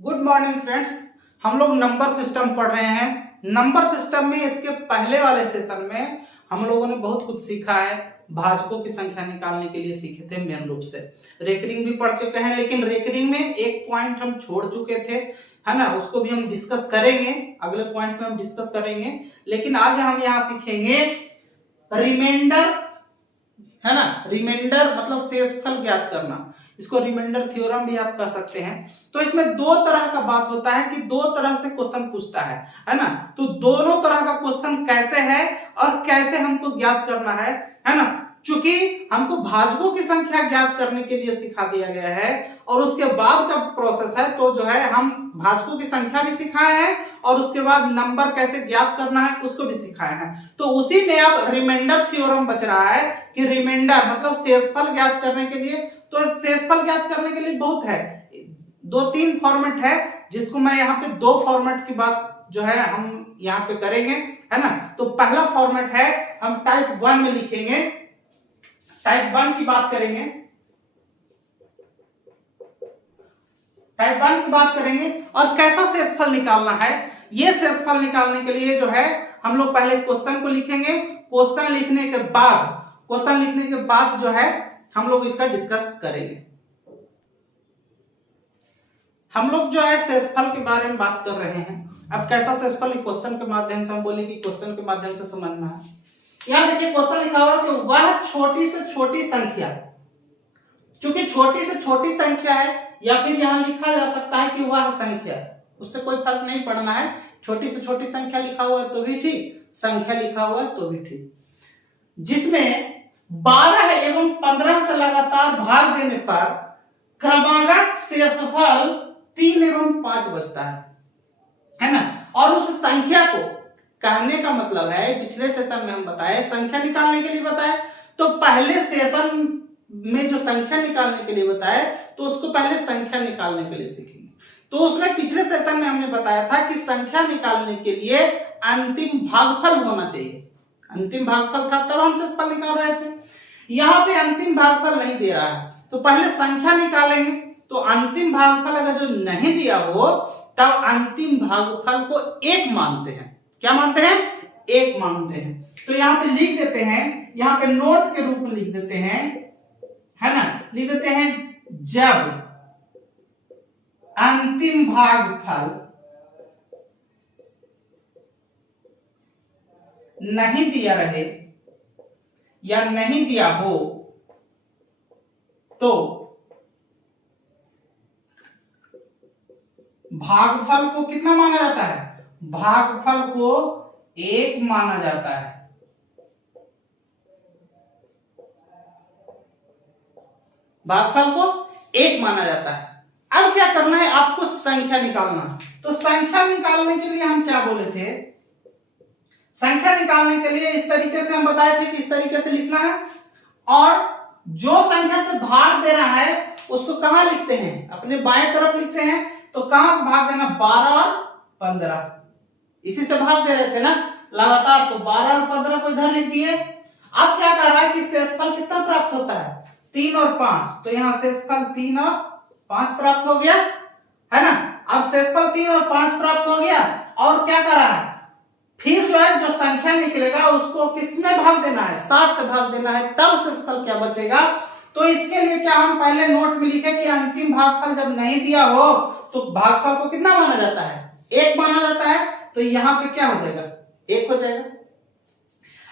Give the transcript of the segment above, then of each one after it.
Good morning friends. हम लोग number system पढ़ रहे हैं। नंबर सिस्टम में इसके पहले वाले सेशन में हम लोगों ने बहुत कुछ सीखा है। भाजकों की संख्या निकालने के लिए सीखे थे मेन रूप से। रेकरिंग भी पढ़ चुके हैं, लेकिन रेकरिंग में एक पॉइंट हम छोड़ चुके थे, है ना। उसको भी हम डिस्कस करेंगे, अगले पॉइंट में हम डिस्कस करेंगे। लेकिन आज हम यहाँ सीखेंगे रिमाइंडर, है ना। रिमाइंडर मतलब शेषफल ज्ञात करना। इसको रिमाइंडर थ्योरम भी आप कह सकते हैं। तो इसमें दो तरह का बात होता है कि दो तरह से क्वेश्चन पूछता है ना। तो दोनों तरह का क्वेश्चन कैसे है और कैसे हमको ज्ञात करना है ना। चूंकि हमको भाजकों की संख्या ज्ञात करने के लिए सिखा दिया गया है और उसके बाद का प्रोसेस है, तो जो है हम भाजकों की संख्या भी सिखाए हैं और उसके बाद नंबर कैसे ज्ञात करना है उसको भी सिखाए हैं। तो उसी में अब रिमाइंडर थ्योरम बच रहा है कि रिमाइंडर मतलब शेषफल ज्ञात करने के लिए। तो शेषफल ज्ञात करने के लिए बहुत है, दो तीन फॉर्मेट है, जिसको मैं यहाँ पे दो फॉर्मेट की बात जो है हम यहाँ पे करेंगे, है ना। तो पहला फॉर्मेट है, हम टाइप 1 में लिखेंगे, टाइप 1 की बात करेंगे, टाइप 1 की बात करेंगे। और कैसा शेषफल निकालना है, ये शेषफल निकालने के लिए जो है हम लोग पहले क्वेश्चन को लिखेंगे। क्वेश्चन लिखने के बाद जो है हम लोग इसका डिस्कस करेंगे। हम लोग जो है शेषफल के बारे में बात कर रहे हैं। अब कैसा शेषफल, क्वेश्चन के माध्यम से हम बोले कि क्वेश्चन के माध्यम से समझना है। यहां देखिए क्वेश्चन लिखा हुआ कि वह छोटी से छोटी संख्या, क्योंकि छोटी से छोटी संख्या है, या फिर यहां लिखा जा सकता है कि वह संख्या, उससे कोई फर्क नहीं पड़ना है। छोटी से छोटी संख्या लिखा हुआ है तो भी ठीक, संख्या लिखा हुआ है तो भी ठीक, जिसमें 12 एवं 15 से लगातार भाग देने पर क्रमागत शेषफल 3 एवं 5 बचता है ना। और उस संख्या को, कहने का मतलब है पिछले सेशन में हम बताए संख्या निकालने के लिए बताए, तो पहले सेशन में जो संख्या निकालने के लिए बताए तो उसको पहले संख्या निकालने के लिए सीखेंगे। तो उसमें पिछले सेशन में हमने बताया था कि संख्या निकालने के लिए अंतिम भागफल होना चाहिए। अंतिम भागफल था तब हम शेषफल निकाल रहे थे। यहाँ पे अंतिम भागफल नहीं दे रहा है, तो पहले संख्या निकालेंगे। तो अंतिम भागफल अगर जो नहीं दिया हो तब अंतिम भागफल को 1 मानते हैं। क्या मानते हैं? 1 मानते हैं। तो यहाँ पे लिख देते हैं, यहाँ पे नोट के रूप में लिख देते हैं, है ना। लिख देते हैं जब अंतिम भागफल नहीं दिया रहे या नहीं दिया हो तो भागफल को कितना माना जाता है? भागफल को 1 माना जाता है। भागफल को 1 माना जाता है। अब क्या करना है, आपको संख्या निकालना है। तो संख्या निकालने के लिए हम क्या बोले थे? संख्या निकालने के लिए इस तरीके से हम बताए थे कि इस तरीके से लिखना है, और जो संख्या से भाग देना है उसको कहां लिखते हैं? अपने बाएं तरफ लिखते हैं। तो कहां से भाग देना? 12 और 15, इसी से भाग दे रहे थे ना लगातार। तो 12 और 15 को इधर लिख दिए। अब क्या कर रहा है कि शेषफल कितना प्राप्त होता है? 3 और 5। तो यहां शेषफल 3 और 5 प्राप्त हो गया, है ना। अब शेषफल 3 और 5 प्राप्त हो गया, और क्या कर रहा है? फिर जो है जो संख्या निकलेगा उसको किसमें भाग देना है? 60 से भाग देना है, तब शेषफल क्या बचेगा। तो इसके लिए क्या हम पहले नोट में लिखे कि अंतिम भागफल जब नहीं दिया हो तो भागफल को कितना माना जाता है? 1 माना जाता है। तो यहां पे क्या हो जाएगा? 1 हो जाएगा।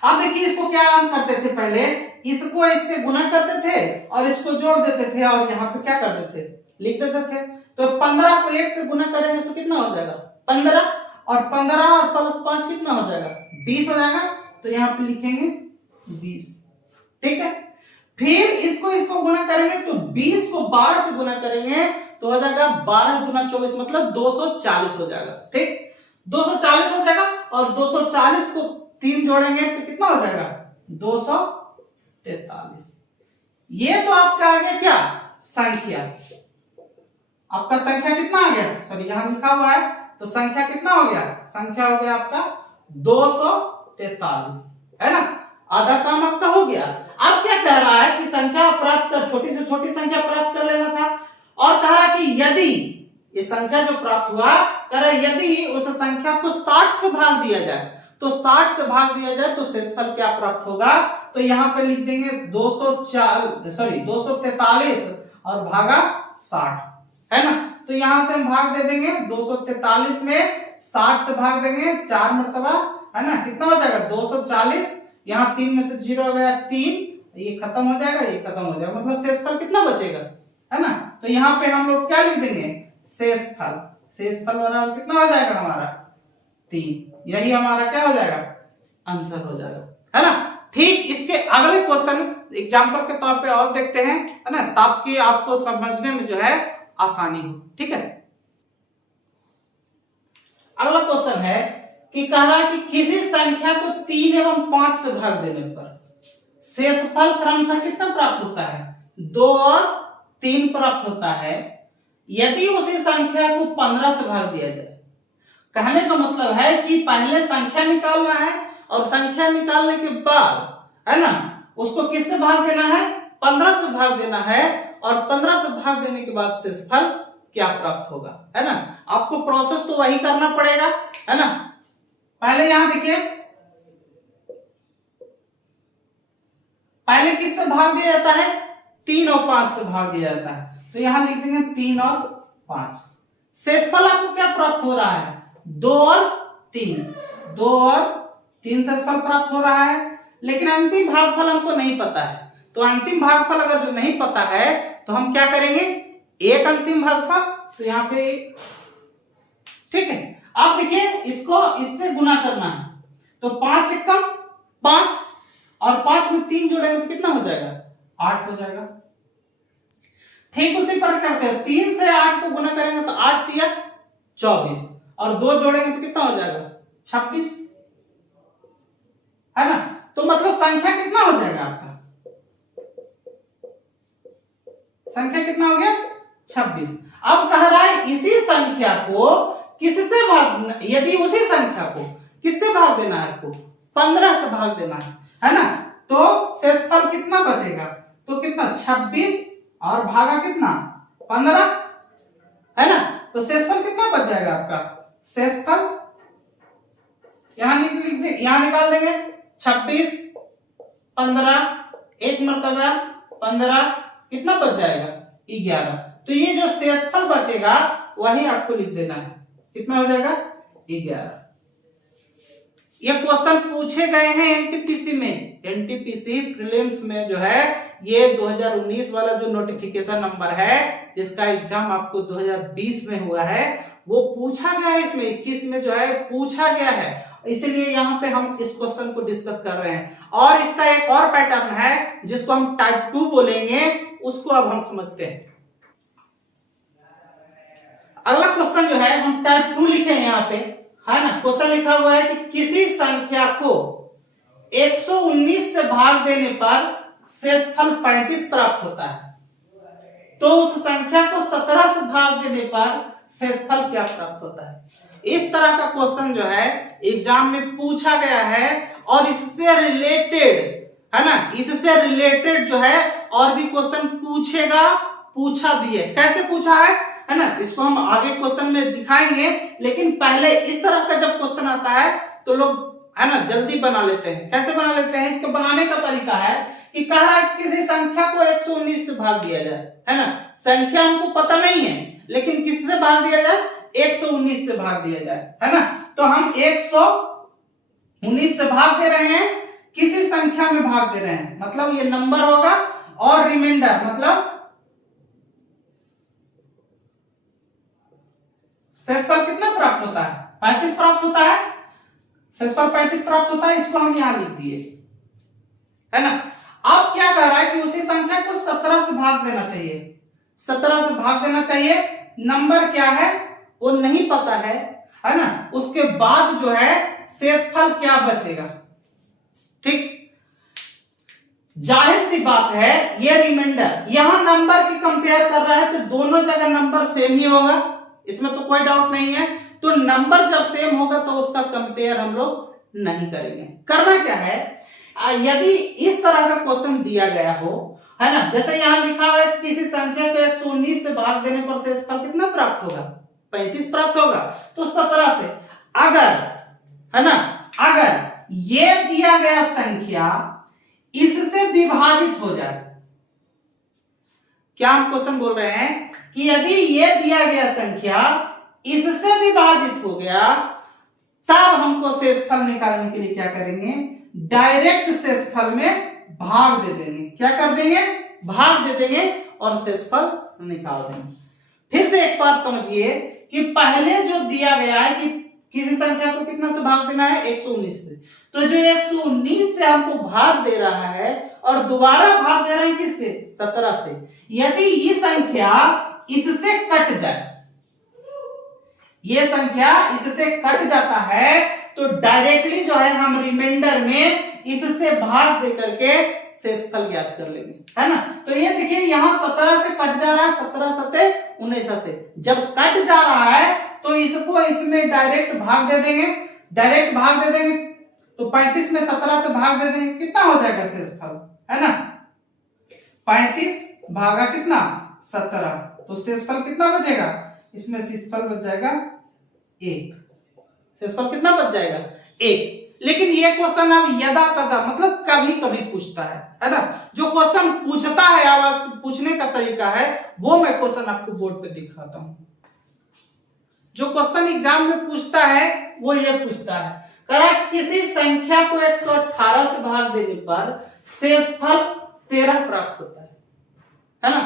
अब देखिए इसको क्या हम करते थे, पहले इसको इससे गुना करते थे और इसको जोड़ देते थे, और यहाँ पे क्या करते थे? लिख देते थे। तो 15 को 1 से गुना करेंगे तो कितना हो जाएगा? 15, और 15 और प्लस 5 कितना हो जाएगा? 20 हो जाएगा। तो यहाँ पे लिखेंगे 20, ठीक है। फिर इसको गुना करेंगे तो 20 को 12 से गुना करेंगे तो हो जाएगा 12 गुना 24, मतलब 240 हो जाएगा, ठीक। 240 हो जाएगा, और 240 को 3 जोड़ेंगे तो कितना हो जाएगा? 243। ये तो आपका आ गया क्या? संख्या। आपका संख्या कितना आ गया? सॉरी यहां लिखा हुआ है, तो संख्या कितना हो गया? संख्या हो गया आपका 243, है ना। आधा काम आपका हो गया। अब क्या कह रहा है कि संख्या प्राप्त कर, छोटी से छोटी संख्या प्राप्त कर लेना था, और कह रहा है कि यदि ये संख्या जो प्राप्त हुआ, कह रहा है यदि उस संख्या को 60 से भाग दिया जाए, तो 60 से भाग दिया जाए तो शेषफल क्या प्राप्त होगा, तो यहाँ पे लिख देंगे 243 और भागा 60, है ना। तो यहां से हम भाग दे देंगे 243 में 60 से भाग देंगे 4 मरतबा, है ना, कितना हो जाएगा 240, यहाँ 3 में से 0 हो गया 3, ये खत्म हो जाएगा, ये खत्म हो जाएगा, मतलब शेषफल कितना बचेगा, है ना। तो यहाँ पे हम लोग क्या लिख देंगे, शेषफल बराबर कितना हो जाएगा हमारा 3, यही हमारा क्या हो जाएगा आंसर हो जाएगा, है ना। ठीक इसके अगले क्वेश्चन एग्जांपल के तौर पे और देखते हैं, है ना, ताकि आपको समझने में जो है आसानी हो, ठीक है। अगला क्वेश्चन है कि कह रहा है कि किसी संख्या को 3 एवं 5 से भाग देने पर शेषफल क्रमशः कितना प्राप्त होता है, 2 और 3 प्राप्त होता है, यदि उसी संख्या को 15 से भाग दिया जाए। कहने का मतलब है कि पहले संख्या निकालना है और संख्या निकालने के बाद, है ना, उसको किससे भाग देना है, 15 से भाग देना है, और 15 से भाग देने के बाद शेषफल क्या प्राप्त होगा, है ना। आपको प्रोसेस तो वही करना पड़ेगा, है ना। पहले यहां देखिए, पहले किससे भाग दिया जाता है, 3 और 5 से भाग दिया जाता है, तो यहां लिख देंगे 3 और 5। शेषफल आपको क्या प्राप्त हो रहा है, 2 और 3, 2 और 3 शेषफल प्राप्त हो रहा है, लेकिन अंतिम भागफल हमको नहीं पता है। तो अंतिम भागफल अगर जो नहीं पता है तो हम क्या करेंगे, एक अंतिम भागफल, तो यहां पे, ठीक है। आप देखिए इसको इससे गुना करना है, तो 5 एकम 5 और 5 में 3 जोड़ेंगे तो कितना हो जाएगा, 8 हो जाएगा। ठीक उसी प्रकार से 3 से 8 को गुना करेंगे तो 8 तिया 24 और 2 जोड़ेंगे तो कितना हो जाएगा 26, है ना। तो मतलब संख्या कितना हो जाएगा आपका, संख्या कितना हो गया 26। अब कह रहा है इसी संख्या को किससे भाग, यदि उसी संख्या को किससे भाग देना है, आपको 15 से भाग देना है ना। तो शेषफल कितना बचेगा, तो कितना 26 और भागा कितना 15, है ना। तो शेषफल कितना बच जाएगा आपका, शेषफल यहां लिख दे, यहां निकाल देंगे 26 15 एक मरतबा 15, कितना बच जाएगा 11। तो ये जो शेषफल बचेगा वही आपको लिख देना है, कितना हो जाएगा 11। ये क्वेश्चन पूछे गए हैं एनटीपीसी में, एनटीपीसी प्रीलिम्स में जो है, ये 2019 वाला जो नोटिफिकेशन नंबर है जिसका एग्जाम आपको 2020 में हुआ है, वो पूछा गया है, इसमें 21 में जो है पूछा गया है, इसलिए यहाँ पे हम इस क्वेश्चन को डिस्कस कर रहे हैं। और इसका एक और पैटर्न है जिसको हम टाइप 2 बोलेंगे, उसको अब हम समझते हैं। अगला क्वेश्चन जो है हम टाइप 2 लिखे हैं यहाँ पे, है ना। क्वेश्चन लिखा हुआ है कि किसी संख्या को 119 से भाग देने पर शेषफल 35 प्राप्त होता है, तो उस संख्या को 17 से भाग देने पर शेषफल क्या प्राप्त होता है। इस तरह का क्वेश्चन जो है एग्जाम में पूछा गया है, और इससे रिलेटेड, है ना, इससे रिलेटेड जो है और भी क्वेश्चन पूछेगा, पूछा भी है। कैसे पूछा है ना, इसको हम आगे क्वेश्चन में दिखाएंगे, लेकिन पहले इस तरह का जब क्वेश्चन आता है तो लोग, है ना, जल्दी बना लेते हैं। कैसे बना लेते हैं, इसको बनाने का तरीका है कि कह रहा है किसी संख्या को 119 से भाग दिया जाए, है ना। संख्या हमको पता नहीं है, लेकिन किससे भाग दिया जाए, 119 से भाग दिया जाए, है ना। तो हम 119 से भाग दे रहे हैं, किसी संख्या में भाग दे रहे हैं, मतलब ये नंबर होगा, और रिमाइंडर मतलब शेषफल कितना प्राप्त होता है, 35 प्राप्त होता है, शेषफल 35 प्राप्त होता है, इसको हम यहां लिख दिए, है ना। अब क्या कह रहा है कि उसी संख्या को 17 से भाग देना चाहिए, 17 से भाग देना चाहिए, नंबर क्या है वो नहीं पता है ना। उसके बाद जो है शेषफल क्या बचेगा, ठीक। जाहिर सी बात है, ये रिमाइंडर यहां नंबर की कंपेयर कर रहा है, तो दोनों जगह नंबर सेम ही होगा, इसमें तो कोई डाउट नहीं है। तो नंबर जब सेम होगा तो उसका कंपेयर हम लोग नहीं करेंगे। करना क्या है, यदि इस तरह का क्वेश्चन दिया गया हो, है ना, जैसे यहां लिखा हुआ है किसी संख्या को 119 से भाग देने पर शेषफल कितना प्राप्त होगा, 35 प्राप्त होगा। तो 17 से अगर, है ना, अगर ये दिया गया संख्या इससे विभाजित हो जाए, क्या हम क्वेश्चन बोल रहे हैं कि यदि ये दिया गया संख्या इससे विभाजित हो गया, तब हमको शेषफल निकालने के लिए क्या करेंगे, डायरेक्ट शेषफल में भाग दे देंगे। क्या कर देंगे, भाग दे देंगे और शेषफल निकाल देंगे। फिर से एक बात समझिए कि पहले जो दिया गया है कि किसी संख्या को कितना से भाग देना है, 119 से, तो जो 119 से हमको भाग दे रहा है और दोबारा भाग दे रहे हैं किससे, 17 से। यदि ये संख्या इससे कट जाए, ये संख्या इससे कट जाता है, तो डायरेक्टली जो है हम रिमाइंडर में इससे भाग दे करके शेषफल ज्ञात कर लेंगे, है ना। तो ये देखिए यहां 17 से कट जा रहा है, 17 सते 19 से, जब कट जा रहा है तो इसको इसमें डायरेक्ट भाग दे देंगे, डायरेक्ट भाग दे देंगे। तो 35 में 17 से भाग दे देंगे, कितना हो जाएगा शेषफल, है ना, 35 भागा कितना 17, तो शेषफल कितना बचेगा, इसमें शेषफल बच जाएगा 1। शेषफल कितना बच जाएगा, 1। लेकिन ये क्वेश्चन अब यदा कदा मतलब कभी कभी पूछता है ना। जो क्वेश्चन पूछता है, आवाज पूछने का तरीका है, वो मैं क्वेश्चन आपको बोर्ड पे दिखाता हूं। जो क्वेश्चन एग्जाम में पूछता है वो ये पूछता है, करा किसी संख्या को 118 से भाग देने पर शेषफल 13 प्राप्त होता है ना।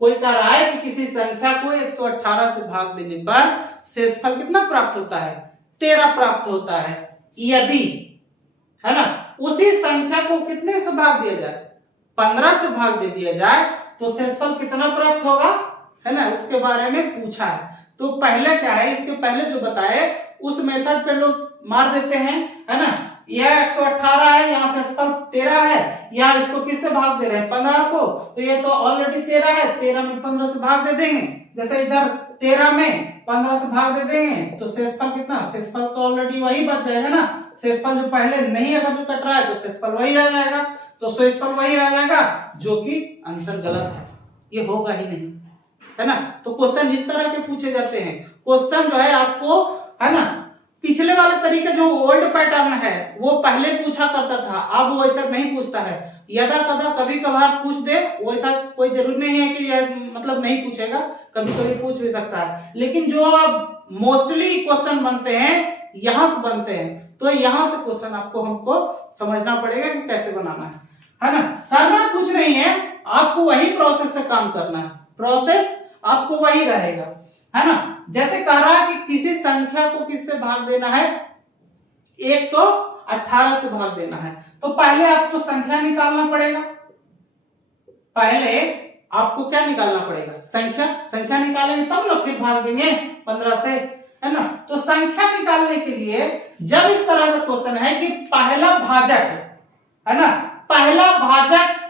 कोई कह रहा है कि किसी संख्या को 118 से भाग देने पर शेषफल कितना प्राप्त होता है, 13 प्राप्त होता है। यदि, है ना, उसी संख्या को कितने से भाग दिया जाए, 15 से भाग दे दिया जाए, तो शेषफल कितना प्राप्त होगा, है ना, उसके बारे में पूछा है। तो पहले क्या है, इसके पहले जो बताए उस मेथड पे लोग मार देते हैं, है ना। यह 118 है, यहाँ शेषफल 13 है, यहाँ इसको किससे भाग दे रहे हैं, 15 को, तो ये तो ऑलरेडी 13 है, 13 में 15 से भाग दे देंगे। जैसे इधर 13 में 15 से भाग दे देंगे, तो शेषफल कितना, शेषफल तो ऑलरेडी वही बच जाएगा ना। शेषफल जो पहले नहीं अगर जो कट रहा है तो शेषफल वही रह जाएगा, तो शेषफल वही रह जाएगा, जो कि आंसर गलत है, ये होगा ही नहीं, है ना। तो क्वेश्चन इस तरह के पूछे जाते हैं। क्वेश्चन जो है आपको, है ना, पिछले वाले तरीके जो ओल्ड पैटर्न है वो पहले पूछा करता था, अब वो ऐसा नहीं पूछता है। यदा कदा कभी कभार पूछ दे, वैसा कोई जरूरी नहीं है कि मतलब नहीं पूछेगा, कभी कभी पूछ भी सकता है। लेकिन जो अब मोस्टली क्वेश्चन बनते हैं यहां से बनते हैं, तो यहां से क्वेश्चन आपको हमको समझना पड़ेगा कि कैसे बनाना है ना। करना कुछ नहीं है, आपको वही प्रोसेस से काम करना है, प्रोसेस आपको वही रहेगा, है ना। जैसे कह रहा है कि किसी संख्या को किससे भाग देना है, 118 से भाग देना है, तो पहले आपको संख्या निकालना पड़ेगा। पहले आपको क्या निकालना पड़ेगा, संख्या निकालेंगे तब ना फिर भाग देंगे 15 से, है ना। तो संख्या निकालने के लिए जब इस तरह का क्वेश्चन है कि पहला भाजक, है ना, पहला भाजक,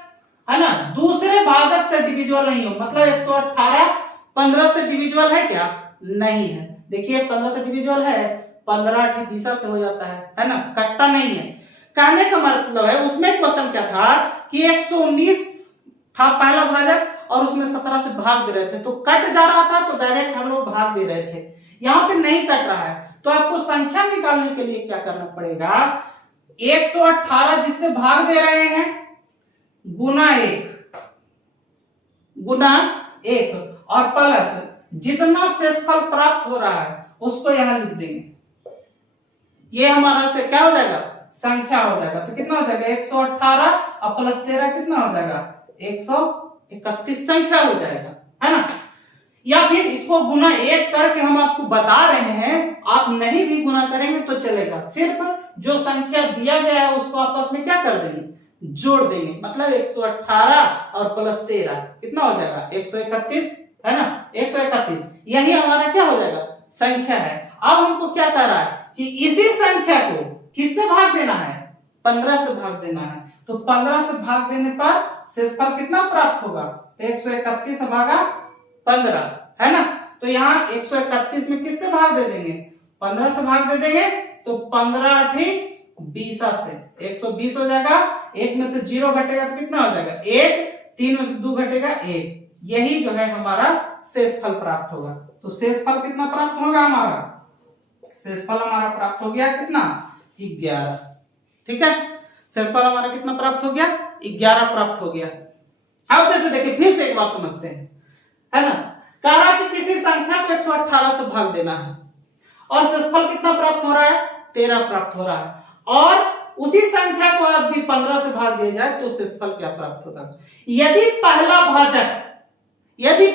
है ना, दूसरे भाजक से डिविजिबल नहीं हो, मतलब 118 15 से डिविजिबल है क्या, नहीं है। देखिए 15 से डिविजिबल है, 15 20 से हो जाता है ना, कटता नहीं है। कहने का मतलब है उसमें क्वेश्चन क्या था कि 119 था पहला भाजक और उसमें 17 से भाग दे रहे थे, तो कट जा रहा था तो डायरेक्ट हम लोग भाग दे रहे थे। यहां पे नहीं कट रहा है, तो आपको संख्या निकालने के लिए क्या करना पड़ेगा, 118 जिससे भाग दे रहे हैं गुना 1 और प्लस जितना शेषफल प्राप्त हो रहा है उसको यहां लिख देंगे। ये हमारा से क्या हो जाएगा, संख्या हो जाएगा। तो कितना हो जाएगा, 118 और प्लस 13 कितना हो जाएगा, 131 संख्या हो जाएगा, है ना। या फिर इसको गुना 1 करके हम आपको बता रहे हैं, आप नहीं भी गुना करेंगे तो चलेगा, सिर्फ जो संख्या दिया गया है उसको आपस में क्या कर देंगे, जोड़ देंगे। मतलब 118 और प्लस 13 कितना हो जाएगा, 131, है ना, 131। यही हमारा क्या हो जाएगा, संख्या है। अब हमको क्या कह रहा है कि इसी संख्या को किससे भाग देना है, 15 से भाग देना है। तो 15 से भाग देने पर शेषफल कितना प्राप्त होगा, 131 भागा 15, है ना। तो यहाँ 131 में किससे भाग दे देंगे, 15 से भाग दे देंगे, तो 15 20 से 120 हो जाएगा। 1 में से 0 घटेगा तो कितना हो जाएगा 1, 3 में से 2 घटेगा 1। यही जो है हमारा शेषफल प्राप्त होगा। तो शेषफल कितना प्राप्त होगा हमारा, शेषफल हमारा प्राप्त हो गया कितना 11। ठीक है, शेषफल हमारा कितना प्राप्त हो गया 11 प्राप्त हो गया। अब जैसे देखिए फिर से एक बार समझते हैं, है ना। कह रहा कि किसी संख्या को 118 से भाग देना है और शेषफल कितना प्राप्त हो रहा है 13 प्राप्त हो रहा है, और उसी संख्या को यदि 15 से भाग दिया जाए तो शेषफल क्या प्राप्त होता है। यदि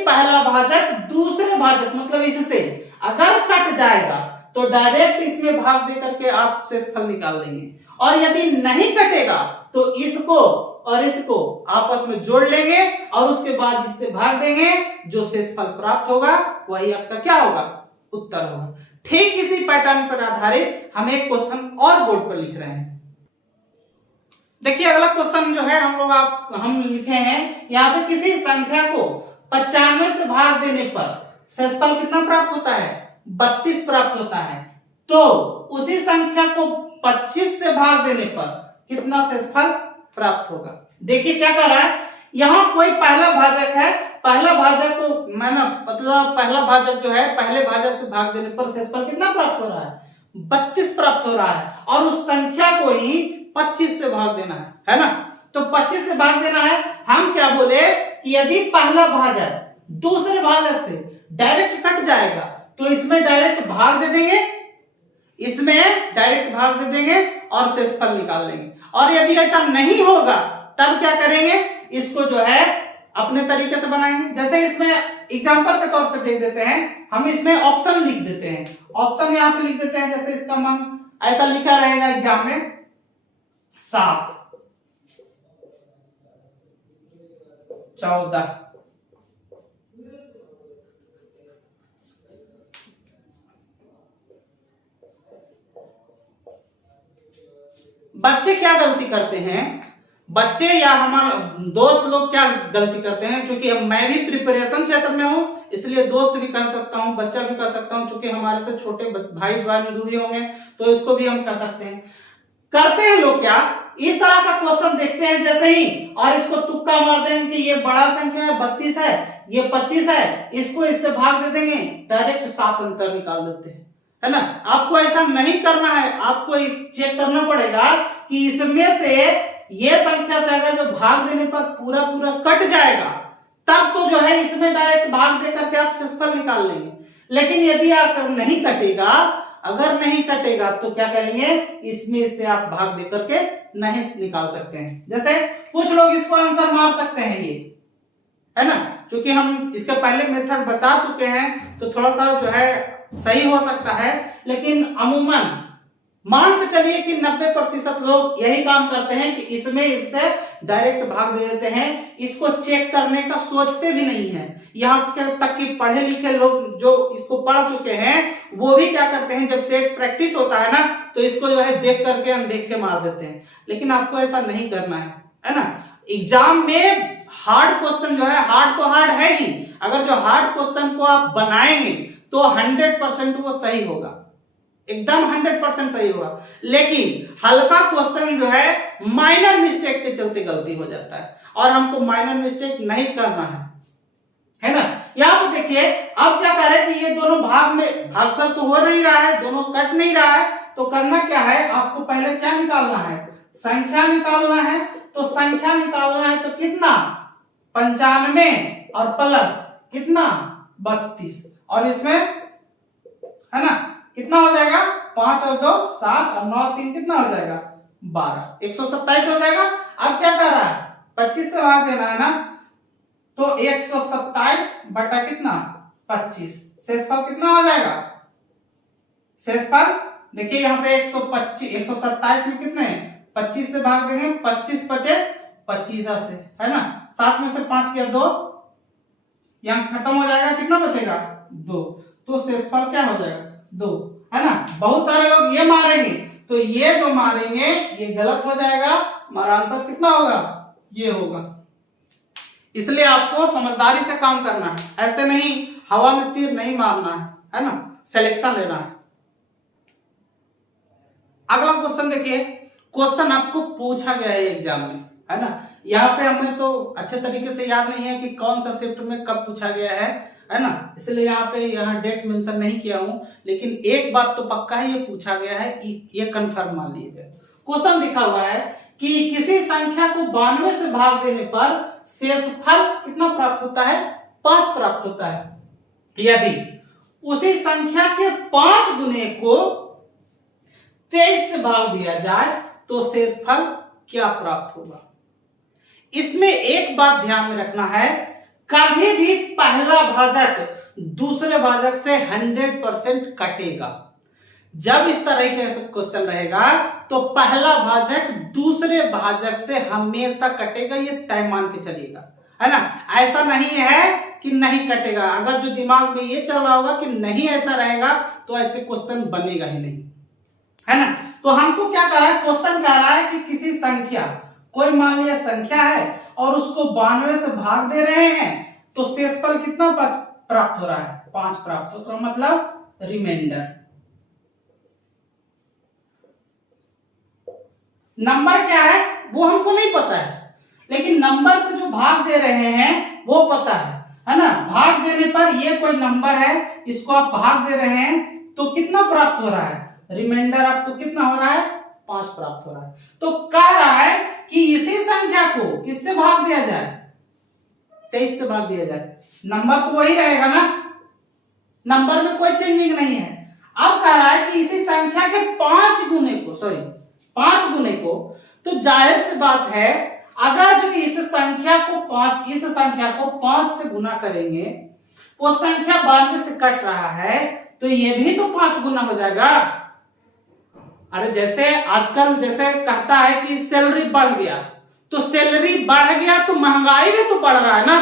पहला भाजक दूसरे भाजक मतलब इससे अगर कट जाएगा तो डायरेक्ट इसमें भाग दे करके आप शेषफल निकाल लेंगे, और यदि नहीं कटेगा तो इसको और इसको आपस में जोड़ लेंगे और उसके बाद इससे भाग देंगे, जो शेषफल प्राप्त होगा वही आपका क्या होगा उत्तर होगा। ठीक इसी पैटर्न पर आधारित हम एक क्वेश्चन और बोर्ड पर लिख रहे हैं। देखिए अगला क्वेश्चन जो है हम लिखे हैं यहाँ पे, किसी संख्या को 95 से भाग देने पर शेषफल कितना प्राप्त होता है 32 प्राप्त होता है, तो उसी संख्या को 25 से भाग देने पर कितना शेषफल प्राप्त होगा। देखिए क्या कर रहा है, यहाँ कोई पहला भाजक है, पहला भाजक को मतलब पहला भाजक जो है पहले भाजक से भाग देने पर शेषफल कितना प्राप्त हो रहा है 32 प्राप्त हो रहा है, और उस संख्या को ही 25 से भाग देना है ना। तो 25 से भाग देना है, हम क्या बोले कि यदि पहला भाजक दूसरे भाजक से डायरेक्ट कट जाएगा तो इसमें डायरेक्ट भाग दे देंगे, और शेषफल निकाल लेंगे। और यदि ऐसा नहीं होगा तब क्या करेंगे, इसको जो है अपने तरीके से बनाएंगे। जैसे इसमें एग्जांपल के तौर पे देख देते हैं, हम इसमें ऑप्शन लिख देते हैं, ऑप्शन यहाँ पे लिख देते हैं। जैसे इसका मन ऐसा लिखा रहेगा एग्जाम में 7, 14, बच्चे क्या गलती करते हैं, बच्चे या हमारे दोस्त लोग क्या गलती करते हैं, क्योंकि मैं भी प्रिपरेशन क्षेत्र में हूं इसलिए दोस्त भी कह सकता हूं, बच्चा भी कह सकता हूं, क्योंकि हमारे से छोटे भाई बंधु भी होंगे तो इसको भी हम कह सकते हैं। करते हैं लोग क्या, इस तरह का क्वेश्चन देखते हैं जैसे ही, और इसको तुक्का मार देंगे कि ये बड़ा संख्या है 32 है, ये 25 है, इसको इससे भाग दे देंगे, डायरेक्ट 7 अंतर निकाल देते हैं, है ना। आपको ऐसा नहीं करना है, आपको चेक करना पड़ेगा कि इसमें से ये संख्या से अगर जो भाग देने पर पूरा पूरा कट जाएगा तब तो जो है इसमें डायरेक्ट भाग दे करके आप शेषफल निकाल लेंगे। लेकिन यदि आप नहीं कटेगा, अगर नहीं कटेगा तो क्या करेंगे, इसमें से आप भाग दे करके नहीं निकाल सकते हैं। जैसे कुछ लोग इसको आंसर मार सकते हैं, ये है ना, क्योंकि हम इसके पहले मेथड बता चुके हैं तो थोड़ा सा जो है सही हो सकता है, लेकिन अमूमन मान के चलिए कि 90% लोग यही काम करते हैं कि इससे डायरेक्ट भाग दे देते हैं, इसको चेक करने का सोचते भी नहीं है। यहाँ तक कि पढ़े लिखे लोग जो इसको पढ़ चुके हैं वो भी क्या करते हैं, जब सेट प्रैक्टिस होता है ना तो इसको जो है देख करके अनदेख के मार देते हैं। लेकिन आपको ऐसा नहीं करना है ना। एग्जाम में हार्ड क्वेश्चन जो है, हार्ड तो हार्ड है ही, अगर जो हार्ड क्वेश्चन को आप बनाएंगे तो 100% वो सही होगा, एकदम 100% सही होगा। लेकिन हल्का क्वेश्चन जो है माइनर मिस्टेक के चलते गलती हो जाता है, और हमको माइनर मिस्टेक नहीं करना है ना। यहां पर देखिए अब क्या कर रहे हैं कि ये दोनों भागफल तो हो नहीं रहा है, दोनों कट नहीं रहा है, तो करना क्या है, आपको पहले क्या निकालना है, संख्या निकालना है। तो संख्या निकालना है तो कितना 95 और प्लस कितना 32, और इसमें है ना कितना हो जाएगा 5 और 2 7 और 9 3 कितना हो जाएगा 12, 127 हो जाएगा। अब क्या कर रहा है 25 से भाग देना है ना, तो 127 बटा कितना 25, शेषफल कितना हो जाएगा, शेषफल देखिए यहाँ पे 127 में कितने 25 से भाग देंगे, 25 बचे 25 से, है ना, 7 में से 5 किया 2, यहाँ खत्म हो जाएगा, कितना बचेगा 2, तो शेषफल क्या हो जाएगा 2, है ना। बहुत सारे लोग ये मारेंगे, तो ये जो मारेंगे ये गलत हो जाएगा, हमारा आंसर कितना होगा ये होगा। इसलिए आपको समझदारी से काम करना है, ऐसे नहीं हवा में तीर नहीं मारना है ना, सिलेक्शन लेना है। अगला क्वेश्चन देखिए, क्वेश्चन आपको पूछा गया है एग्जाम में, है ना। यहाँ पे हमें तो अच्छे तरीके से याद नहीं है कि कौन सा शिफ्ट में कब पूछा गया है, है ना, इसलिए यहाँ डेट मेंशन नहीं किया हूं, लेकिन एक बात तो पक्का है, ये पूछा गया है, ये कंफर्म मान लीजिए। क्वेश्चन लिखा हुआ है कि किसी संख्या को 92 से भाग देने पर शेषफल कितना प्राप्त होता है, 5 प्राप्त होता है। यदि उसी संख्या के 5 गुने को 23 से भाग दिया जाए तो शेषफल क्या प्राप्त होगा। इसमें एक बात ध्यान में रखना है, कभी भी पहला भाजक दूसरे भाजक से 100% कटेगा। जब इस तरह का क्वेश्चन रहेगा तो पहला भाजक दूसरे भाजक से हमेशा कटेगा, ये तय मान के चलिएगा, है ना। ऐसा नहीं है कि नहीं कटेगा। अगर जो दिमाग में ये चल रहा होगा कि नहीं ऐसा रहेगा तो ऐसे क्वेश्चन बनेगा ही नहीं, है ना। तो हमको क्या कह रहा है, क्वेश्चन कह रहा है कि किसी संख्या, कोई मान लिया संख्या है और उसको 92 से भाग दे रहे हैं तो शेषफल कितना प्राप्त हो रहा है, 5 प्राप्त हो रहा है, मतलब रिमाइंडर। नंबर क्या है वो हमको नहीं पता है, लेकिन नंबर से जो भाग दे रहे हैं वो पता है ना। भाग देने पर ये कोई नंबर है, इसको आप भाग दे रहे हैं तो कितना प्राप्त हो रहा है, रिमाइंडर आपको कितना हो रहा है, 5 प्राप्त हो रहा है। तो कह रहा है कि इसी संख्या को किससे भाग दिया जाए, 23 से भाग दिया जाए। नंबर तो वही रहेगा ना, नंबर में कोई चेंजिंग नहीं है। अब कह रहा है कि इसी संख्या के 5 गुने को, तो जाहिर सी बात है अगर जो इस संख्या को 5 से गुना करेंगे, वो संख्या 92 से कट रहा है तो ये भी तो 5 गुना हो जाएगा। अरे जैसे आजकल जैसे कहता है कि सैलरी बढ़ गया, तो सैलरी बढ़ गया तो महंगाई भी तो बढ़ रहा है ना।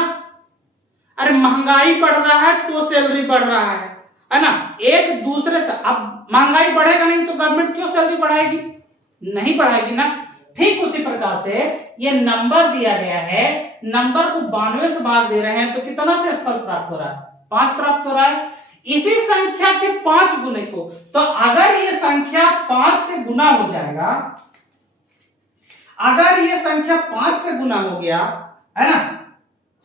अरे महंगाई बढ़ रहा है तो सैलरी बढ़ रहा है ना। एक दूसरे से, अब महंगाई बढ़ेगा नहीं तो गवर्नमेंट क्यों सैलरी बढ़ाएगी, नहीं बढ़ाएगी ना। ठीक उसी प्रकार से ये नंबर दिया गया है, नंबर को 92 से भाग दे रहे हैं तो कितना शेषफल प्राप्त हो रहा है, 5 प्राप्त हो रहा है। इसी संख्या के 5 गुने को, तो अगर ये संख्या 5 से गुना हो जाएगा, अगर ये संख्या 5 से गुना हो गया, है ना,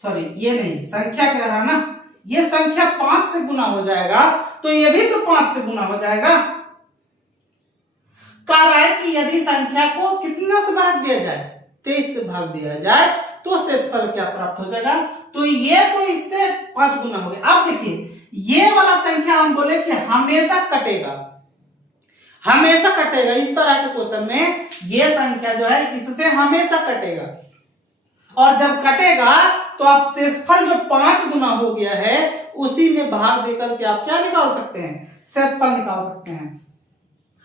सॉरी ये नहीं संख्या कह रहा ना, ये संख्या 5 से गुना हो जाएगा तो ये भी तो 5 से गुना हो जाएगा। कह रहा है कि यदि संख्या को कितना से भाग दिया जाए, 23 से भाग दिया जाए तो शेषफल क्या प्राप्त हो जाएगा। तो ये तो इससे 5 गुना हो गया। अब देखिए ये वाला संख्या हम बोले कि हमेशा कटेगा, हमेशा कटेगा। इस तरह के क्वेश्चन में ये संख्या जो है इससे हमेशा कटेगा, और जब कटेगा तो आप शेषफल जो 5 गुना हो गया है उसी में भाग देकर के आप क्या निकाल सकते हैं, शेषफल निकाल सकते हैं।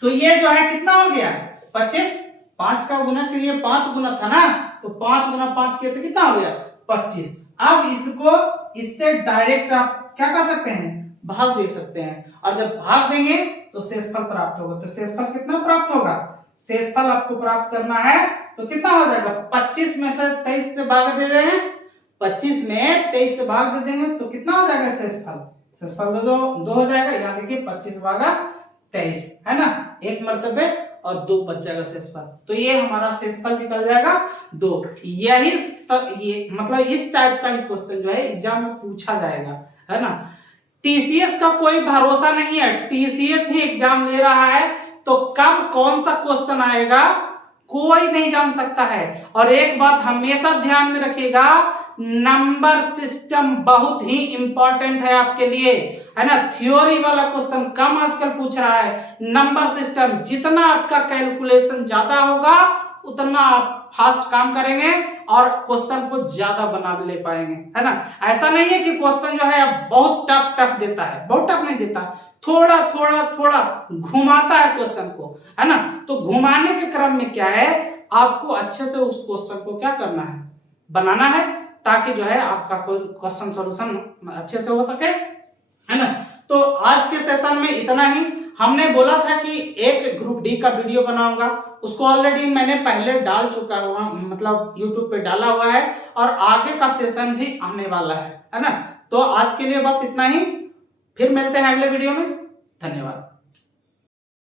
तो ये जो है कितना हो गया, 25। 5 का गुना के लिए 5 गुना था ना, तो 5 गुना 5 किया तो कितना हो गया, 25। अब इसको इससे डायरेक्ट आप क्या कर सकते हैं, भाग दे सकते हैं, और जब भाग देंगे तो शेषफल प्राप्त होगा। तो शेषफल कितना प्राप्त होगा, शेषफल आपको प्राप्त करना है तो कितना हो जाएगा, 25 में से 23 से भाग दे देंगे, 25 में 23 से भाग दे देंगे तो कितना हो जाएगा शेषफल, शेषफल दो हो जाएगा। यहाँ देखिए 25 भागा 23 है ना, एक मर्तबे और 2 बच जाएगा शेषफल। तो ये हमारा शेषफल निकल जाएगा 2। ये मतलब इस टाइप का क्वेश्चन जो है एग्जाम में पूछा जाएगा, है ना। टीसीएस का कोई भरोसा नहीं है, टीसीएस ही एग्जाम ले रहा है, तो कब कौन सा क्वेश्चन आएगा कोई नहीं जान सकता है। और एक बात हमेशा ध्यान में रखिएगा, नंबर सिस्टम बहुत ही इंपॉर्टेंट है आपके लिए, है ना। थ्योरी वाला क्वेश्चन कम आजकल पूछ रहा है, नंबर सिस्टम जितना आपका कैलकुलेशन ज्यादा होगा उतना आप फास्ट काम करेंगे और क्वेश्चन को ज्यादा बना ले पाएंगे, है ना। ऐसा नहीं है कि क्वेश्चन जो है बहुत टफ देता है, बहुत टफ नहीं देता, थोड़ा घुमाता है क्वेश्चन को, है ना। तो घुमाने के क्रम में क्या है, आपको अच्छे से उस क्वेश्चन को क्या करना है, बनाना है, ताकि जो है आपका कोई क्वेश्चन सॉल्यूशन अच्छे से हो सके, है ना। तो आज के सेशन में इतना ही। हमने बोला था कि एक ग्रुप डी का वीडियो बनाऊंगा, उसको ऑलरेडी मैंने पहले डाल चुका हुआ, मतलब यूट्यूब पे डाला हुआ है, और आगे का सेशन भी आने वाला है ना। तो आज के लिए बस इतना ही, फिर मिलते हैं अगले वीडियो में। धन्यवाद।